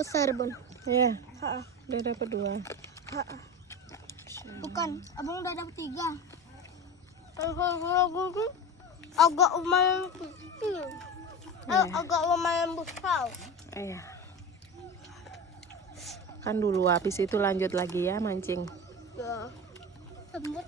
besar, Bun. Ya, Ha-ha. udah dapat 2. Ha-ha. Bukan, abang udah dapat 3. Agak lumayan kecil. Agak lumayan besar. Iya. Kan dulu habis itu lanjut lagi ya mancing. Ya. Lembut.